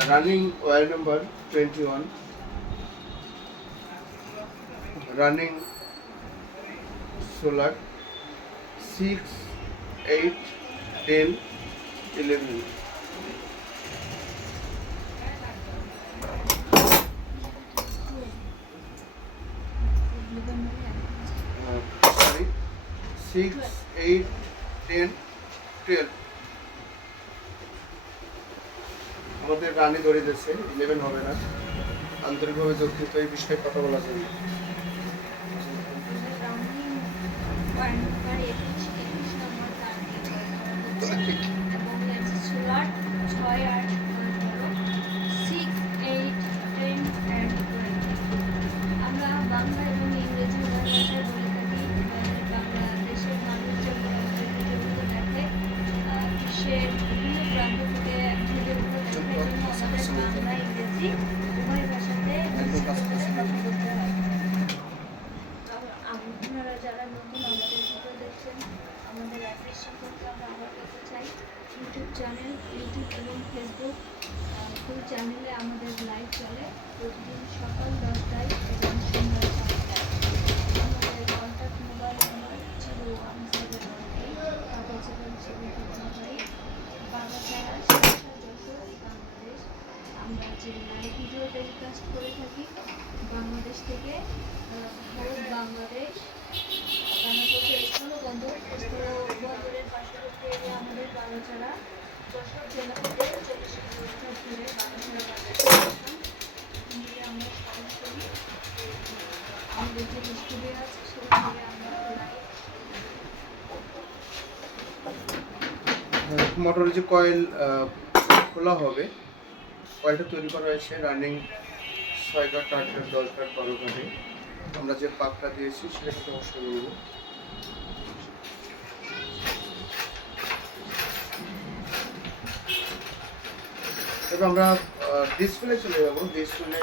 running wire number 21 running solar 6 8 10 11 uh, sorry 6 8 10 12 আমাদের রানি ধরে দিচ্ছে ইলেভেন হবে না। আন্তরিকভাবে দুঃখিত, এই বিষয়ে কথা বলা যাবে আমরা বাংলা Всім আমাদের যে মোটরের যে কয়েল খোলা হবে, কয়েলটা তৈরি করা হয়েছে রানিং ছয় কাঠ, আট কাঠ, দশ কাঠ, বারো কাঠে। আমরা যে পাকটা দিয়েছি সেটা কিন্তু অবশ্যই এবার আমরা ডিসপ্লে চলে যাব। ডিসপ্লে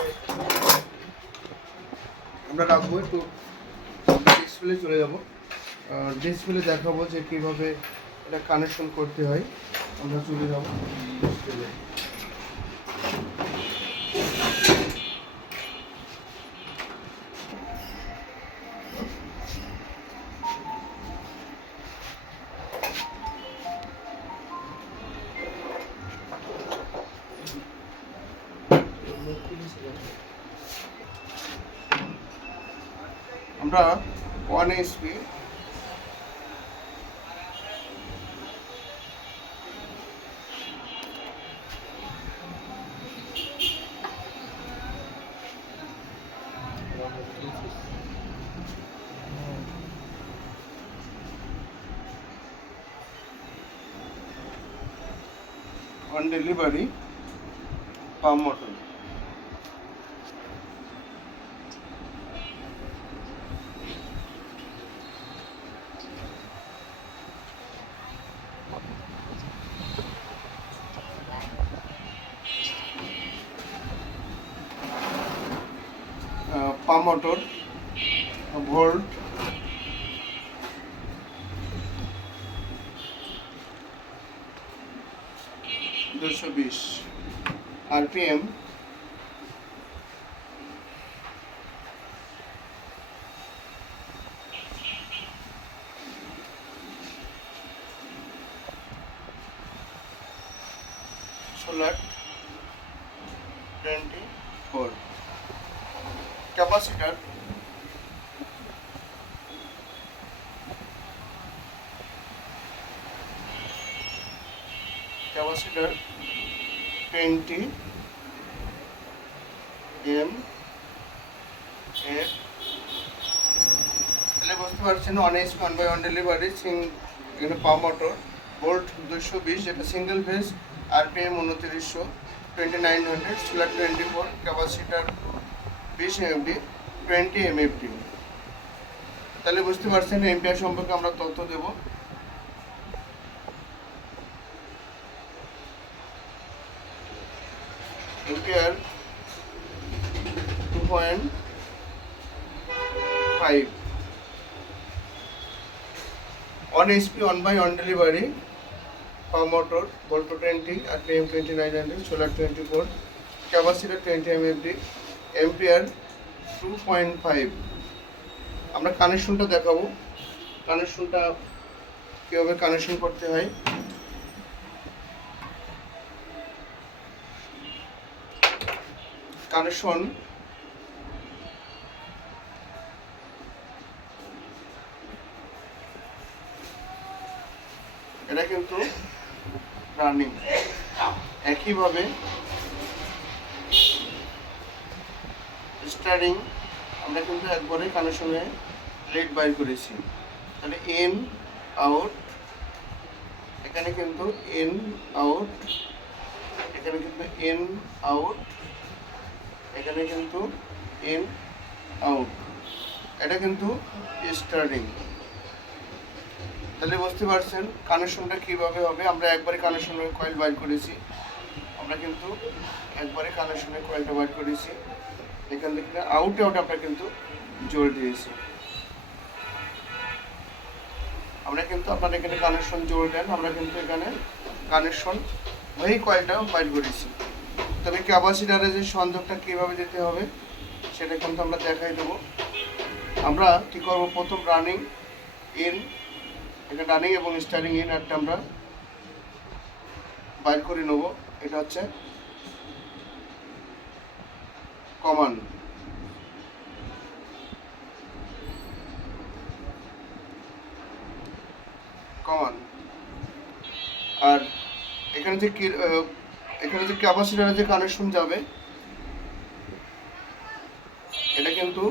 আমরা রাখব একটু। ডিসপ্লে চলে যাব। ডিসপ্লে দেখাবো যে কীভাবে এটা কানেকশন করতে হয়। আমরা চলে যাব। আমরা one SP on delivery palm motor দুশো বিশ RPM. Solar twenty four capacitor capacitor twenty M এর তাহলে বুঝতে পারছেন one H one by one delivery Singh pump motor volt দুশো বিশ এটা সিঙ্গেল ফেজ আরপিএম উনত্রিশশো twenty nine hundred solar twenty four capacitor বিশ এমডি টোয়েন্টি এমএফডি তাহলে বুঝতে পারছেন এমপিআর সম্পর্কে আমরা তথ্য দেব। MPR two point five power motor ভোল্টো twenty RPM twenty nine hundred solar twenty four capacitor twenty MFD ampere two point five আমরা কানেকশনটা দেখাবো। কানেকশনটা কীভাবে কানেকশন করতে হয়? কানেকশন। এটা কিন্তু রানিং। একইভাবে স্টারিং আমরা কিন্তু একবারে কানেকশনে লেট বাইর করেছি। তাহলে এন আউট এখানে কিন্তু এন আউট এখানে কিন্তু এন আউট এখানে কিন্তু এন আউট এটা কিন্তু স্টার্টিং তাহলে বুঝতে পারছেন কানেকশনটা কীভাবে হবে? আমরা একবারে কানেকশনের কয়েল বাইর করেছি। আমরা কিন্তু একবারে কানেকশনের কয়েলটা বাইর করেছি। এখান থেকে আউটে আউট আমরা কিন্তু জোর দিয়েছি। আমরা কিন্তু আপনার এখানে কানেকশন জোর দেন। আমরা কিন্তু এখানে কানেকশন ওই কয়েলটা বাইর করেছি। তবে ক্যাপাসিটারে যে সংযোগটা কীভাবে দিতে হবে, সেটা কিন্তু আমরা দেখাই দেবো। আমরা কী করব? প্রথম রানিং ইন এখানে রানিং এবং স্টারিং ইন একটা আমরা বাইর করে নেব। এটা হচ্ছে কমান কমান আর এখানে যে এখানে যে ক্যাপাসিটারে যে কানেকশন যাবে, এটা কিন্তু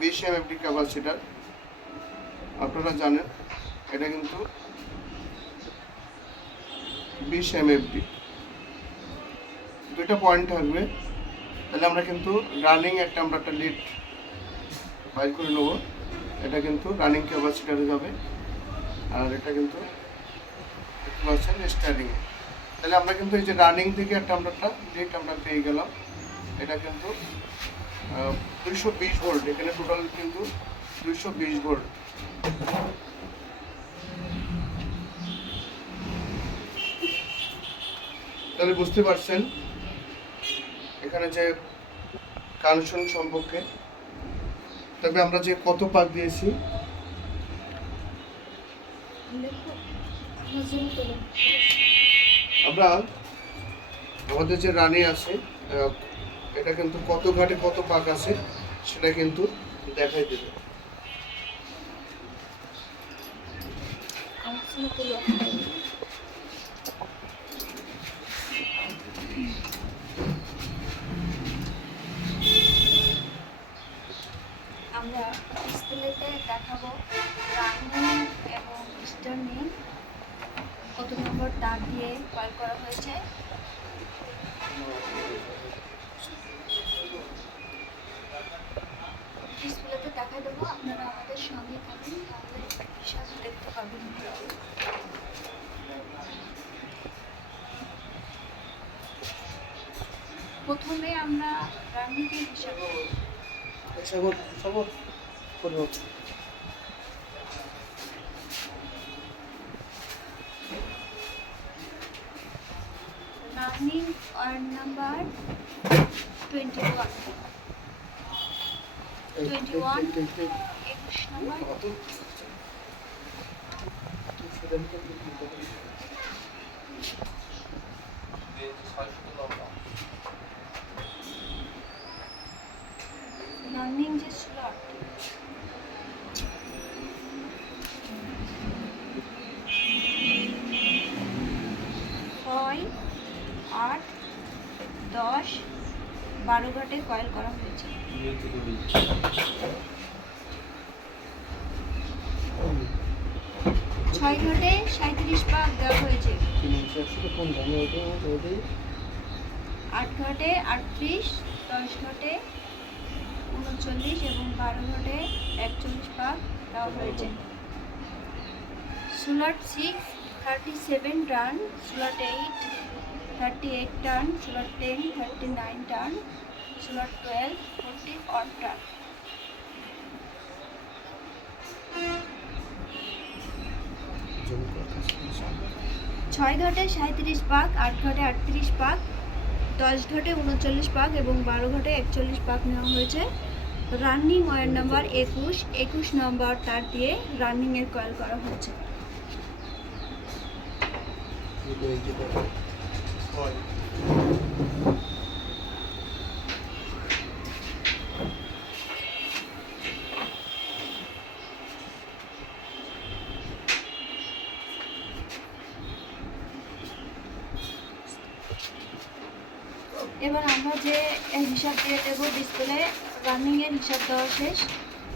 বিশ এমএফডি ক্যাপাসিটার আপনারা জানেন, এটা কিন্তু বিশ এমএফডি দুইটা পয়েন্ট থাকবে, তাহলে আমরা কিন্তু রানিং একটা আমরা একটা লিড বাইর করে নেব। এটা কিন্তু রানিং ক্যাপাসিটারে যাবে, আর এটা কিন্তু দেখতে পাচ্ছেন তাহলে আমরা কিন্তু এই যে রানিং থেকে একটা আমরা একটা আমরা পেয়ে গেলাম। এটা কিন্তু দুইশো বিশ ভোল্ট এখানে টোটাল কিন্তু দুইশো বিশ ভোল্ট তাহলে বুঝতে পারছেন, এখানে যে কানেকশন সম্পর্কে। তবে আমরা যে কত পাক দিয়েছি, দেখো আমার, আমাদের যে রানি আছে এটা কিন্তু কত ঘাটে কত পাক আছে, সেটা কিন্তু দেখাই দেবে আমার জন্য তোলো আমরা ডিসপ্লেতে দেখাবো রানিং এবং স্টার্নিং কত নম্বর তার দিয়ে কয়েল করা হয়েছে ডিসপ্লেতে দেখা দেবো আপনারা আমাদের সঙ্গে থাকুন তাহলে সব দেখতে পাবেন প্রথমে আমরা রান্নিকে হিসাব করব করব running word number twenty one twenty one একুশ নম্বর রানিং যে স্লট ছয় আট দশ বারো ঘাটে কয়েল করা হয়েছে ছয় ঘাটে সাঁত্রিশ পাক দেওয়া হয়েছে। আট ঘাটে আটত্রিশ, দশ ঘাটে উনচল্লিশ এবং বারো ঘাটে একচল্লিশ পাক দেওয়া হয়েছে। Slot six thirty seven turn slot eight thirty eight turn slot ten thirty nine turn slot twelve forty odd turn ছয় ঘটে সাঁত্রিশ পাক, আট ঘটে আটত্রিশ পাক, দশ ঘটে উনচল্লিশ পাক এবং বারো ঘটে একচল্লিশ পাক নেওয়া হয়েছে। রানিং ওয়ার নাম্বার একুশ একুশ নম্বর তার দিয়ে রানিংয়ের কয়েল করা হচ্ছে এবার আমরা যে হিসাব দিয়ে দেবো ডিসপ্লে রানিংয়ের হিসাব দেওয়া শেষ।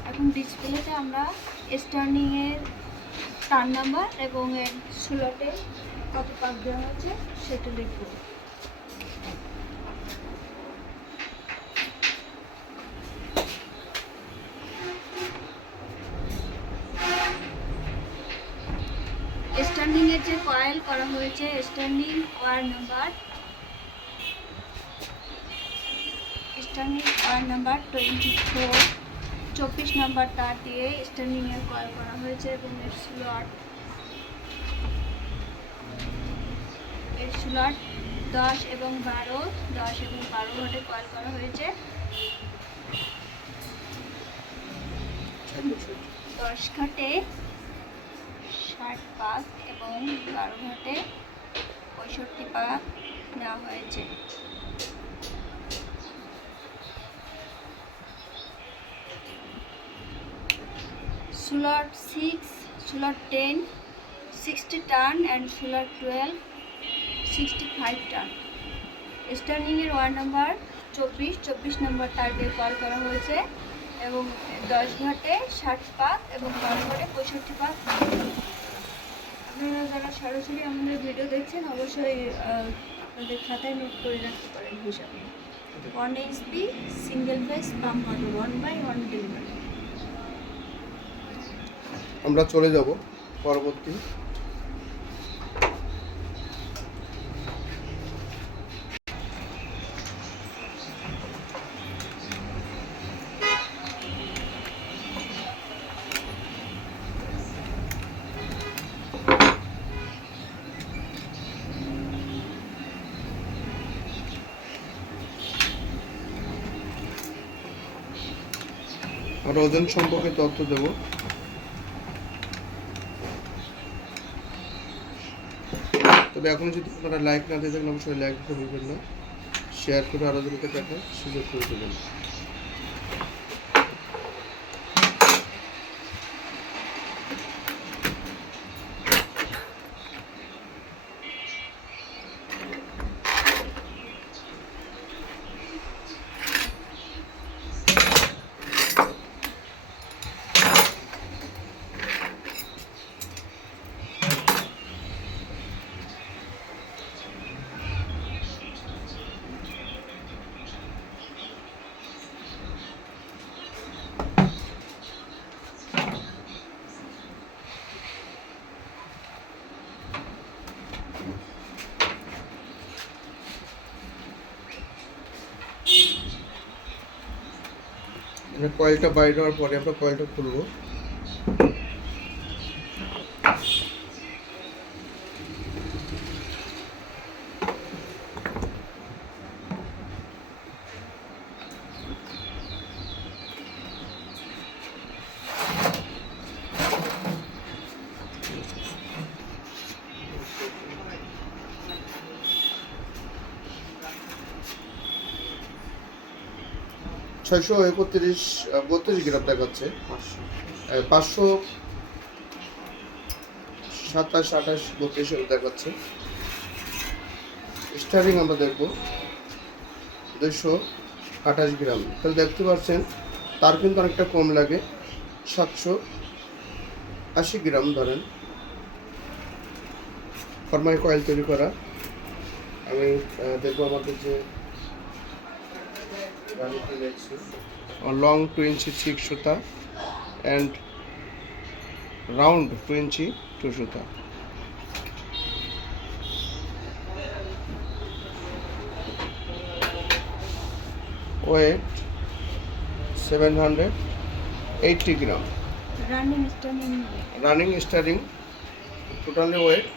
এখন ডিসপ্লেতে আমরা স্টার্নিংয়ের টার্ন নাম্বার এবং এর স্লটে কত পাক দেওয়া হয়েছে সেটা লিখব স্ট্যান্ডিংয়ের যে কয়েল করা হয়েছে standing wire number standing wire number twenty four. চব্বিশ নাম্বার তার দিয়ে স্ট্যান্ডিংয়ের কয়েল করা হয়েছে এবং এর স্লট এর স্লট দশ এবং বারো, দশ এবং বারো ঘটে কয়েল করা হয়েছে। দশ ঘাটে ষাট পাক এবং বারো ঘাটে পঁয়ষট্টি পাক নেওয়া হয়েছে। Slot 6 slot 10 60 turn and slot 12 65 turn stunning এর ওয়ার্ড নাম্বার চব্বিশ চব্বিশ নম্বর দিয়ে কল করা হয়েছে এবং দশ ঘাটে ষাট পাক এবং বারো ঘাটে পঁয়ষট্টি পাক আপনারা যারা সরাসরি আমাদের ভিডিও দেখছেন, অবশ্যই আপনাদের খাতায় নোট করে রাখতে পারেন হিসাবে। One HP single phase pump one by one delivery আমরা চলে যাব পরবর্তী। আর ওজন সম্পর্কে তথ্য দেব। তবে এখন যদি আপনারা লাইক না দিয়ে থাকেন, অবশ্যই লাইক ভুলবেন না। শেয়ার করে আরও জনকে দেখার সুযোগ করে দেবেন। কয়েলটা বাইরে হওয়ার পরে আমরা কয়েলটা খুলবো। ছয়শো একত্রিশ বত্রিশ গ্রাম দেখাচ্ছে। পাঁচশো। সাতাশ আঠাশ বত্রিশ দেখাচ্ছে। স্টারিং আমরা দেখব। দুশো আঠাশ গ্রাম। তাহলে দেখতে পাচ্ছেন তার কিন্তু অনেকটা কম লাগে। সাতশো আশি গ্রাম ধরেন। ফরমাই কয়েল তৈরি করা। আমি দেখব আমাদের যে লং টু ইঞ্চি সিক্স সুতা and round two inch two সুতা weight seven hundred eighty gram running starting running starting totally weight